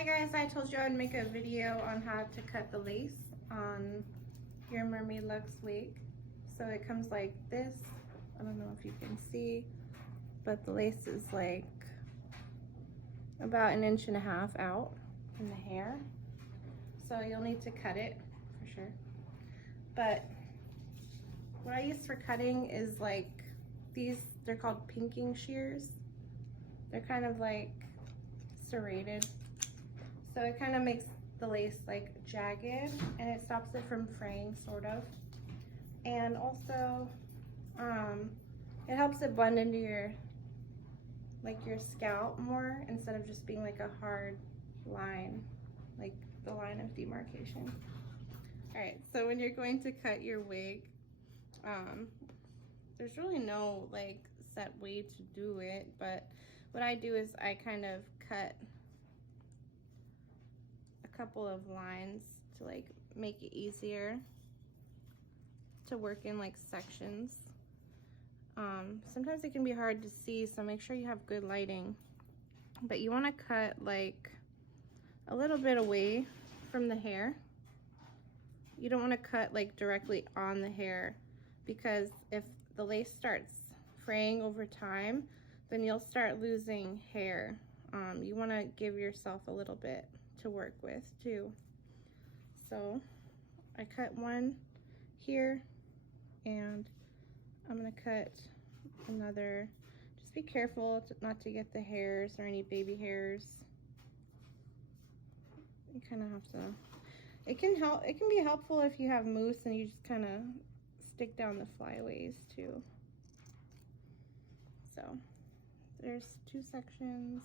Hi guys, I told you I'd make a video on how to cut the lace on your Mermaid Luxe wig. So it comes like this. I don't know if you can see, but the lace is like about 1.5 inches out from the hair. So you'll need to cut it for sure. But what I use for cutting is like these, they're called pinking shears. They're kind of like serrated. So it kind of makes the lace like jagged and it stops it from fraying sort of. And also it helps it blend into your scalp more instead of just being like a hard line, like the line of demarcation. All right, so when you're going to cut your wig, there's really no like set way to do it, but what I do is I kind of cut a couple of lines to like make it easier to work in like sections. Sometimes it can be hard to see, so make sure you have good lighting, but you want to cut like a little bit away from the hair. You don't want to cut like directly on the hair, because if the lace starts fraying over time, then you'll start losing hair. You want to give yourself a little bit to work with too. So I cut one here and I'm gonna cut another. Just be careful not to get the hairs or any baby hairs. You kind of have to, it can be helpful if you have mousse and you just kind of stick down the flyaways too. So there's 2 sections.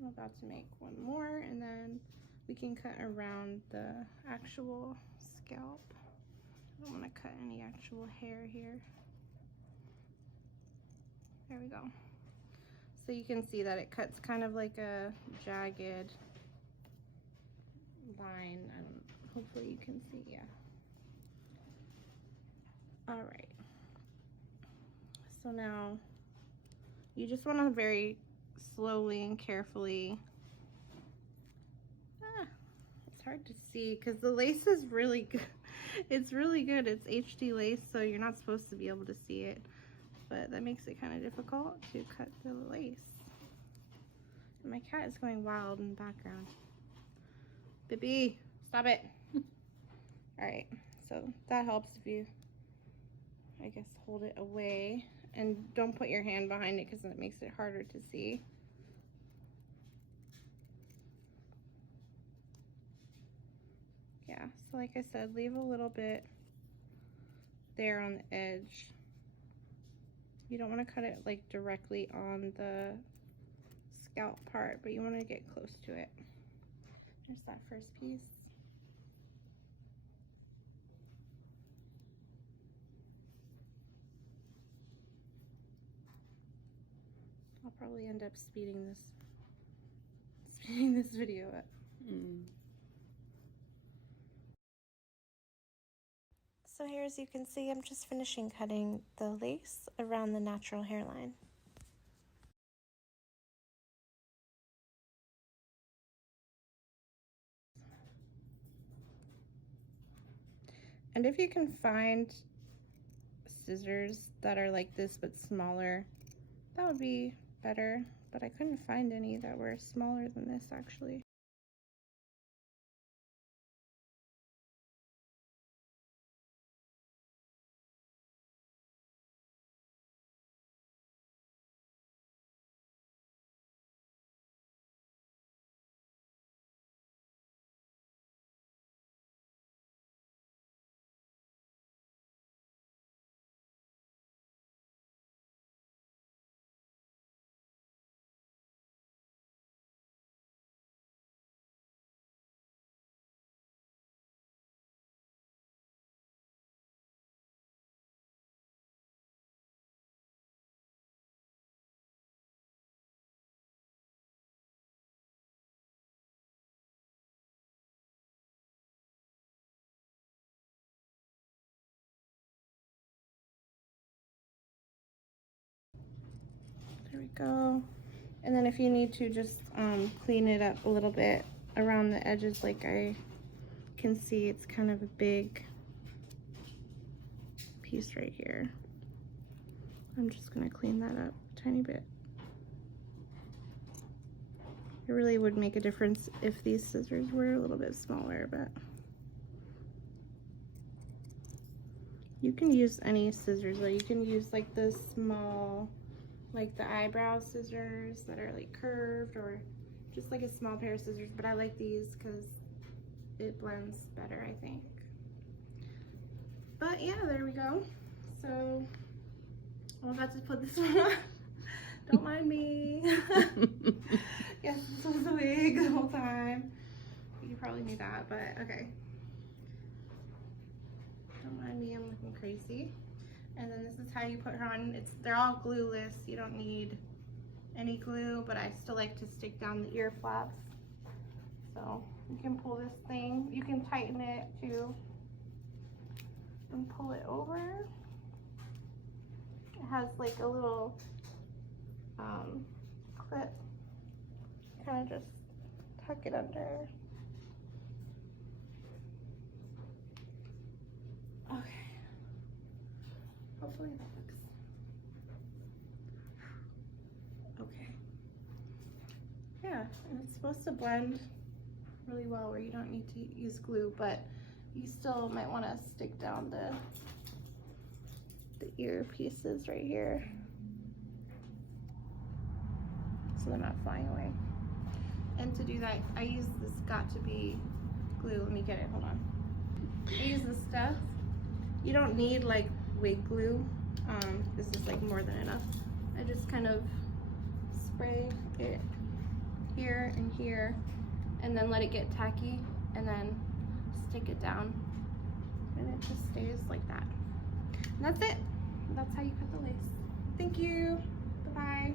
I'm about to make one more and then we can cut around the actual scalp. I don't want to cut any actual hair here. There we go. So you can see that it cuts kind of like a jagged line. Hopefully you can see, yeah. All right. So now you just want to very slowly and carefully. It's hard to see because the lace is really good. It's really good. It's HD lace, so you're not supposed to be able to see it, but that makes it kind of difficult to cut the lace. And my cat is going wild in the background. Baby, stop it. All right, so that helps if you, I guess, hold it away and don't put your hand behind it because that makes it harder to see. Yeah, so like I said, leave a little bit there on the edge. You don't want to cut it like directly on the scalp part, but you want to get close to it. There's that first piece. I'll probably end up speeding this video up. So here, as you can see, I'm just finishing cutting the lace around the natural hairline. And if you can find scissors that are like this but smaller, that would be better, but I couldn't find any that were smaller than this actually. There we go. And then if you need to, just clean it up a little bit around the edges. Like I can see, it's kind of a big piece right here. I'm just gonna clean that up a tiny bit. It really would make a difference if these scissors were a little bit smaller, but you can use any scissors, though. You can use like the small, like the eyebrow scissors that are like curved, or just like a small pair of scissors, but I like these because it blends better, I think. But yeah, there we go. So I'm about to put this one on. Don't mind me. Yes, this was a wig the whole time. You probably knew that, but okay. Don't mind me, I'm looking crazy. And then this is how you put her on. They're all glueless. You don't need any glue, but I still like to stick down the ear flaps. So you can pull this thing. You can tighten it too and pull it over. It has like a little clip. Kind of just tuck it under. Okay. Hopefully that looks okay. Yeah, and it's supposed to blend really well where you don't need to use glue, but you still might want to stick down the ear pieces right here so they're not flying away. And to do that, I use this Got2b glue. Let me get it, hold on. I use this stuff. You don't need like wig glue. This is like more than enough. I just kind of spray it here and here, and then let it get tacky, and then stick it down, and it just stays like that. And that's it. That's how you cut the lace. Thank you. Bye-bye.